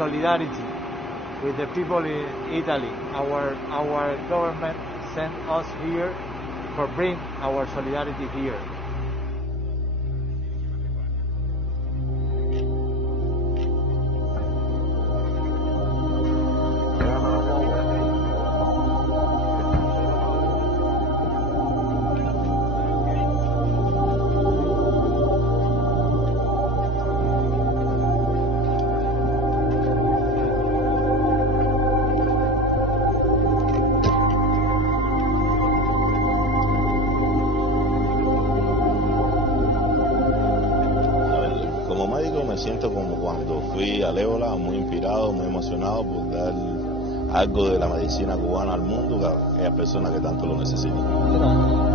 solidarity with the people in Italy. Our government sent us here for bring our solidarity here. Me siento como cuando fui al Ébola, muy inspirado, muy emocionado por dar algo de la medicina cubana al mundo, a aquellas personas que tanto lo necesitan.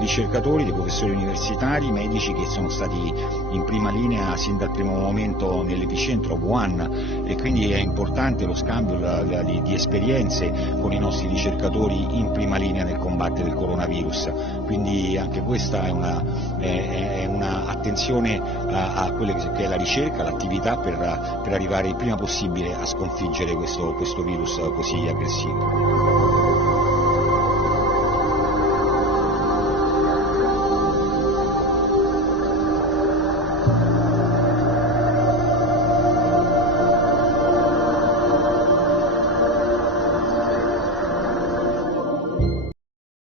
Ricercatori, dei professori universitari, medici che sono stati in prima linea sin dal primo momento nell'epicentro Wuhan, e quindi è importante lo scambio di esperienze con i nostri ricercatori in prima linea nel combattere il coronavirus. Quindi anche questa è una attenzione a quella che è la ricerca, l'attività per arrivare il prima possibile a sconfiggere questo virus così aggressivo.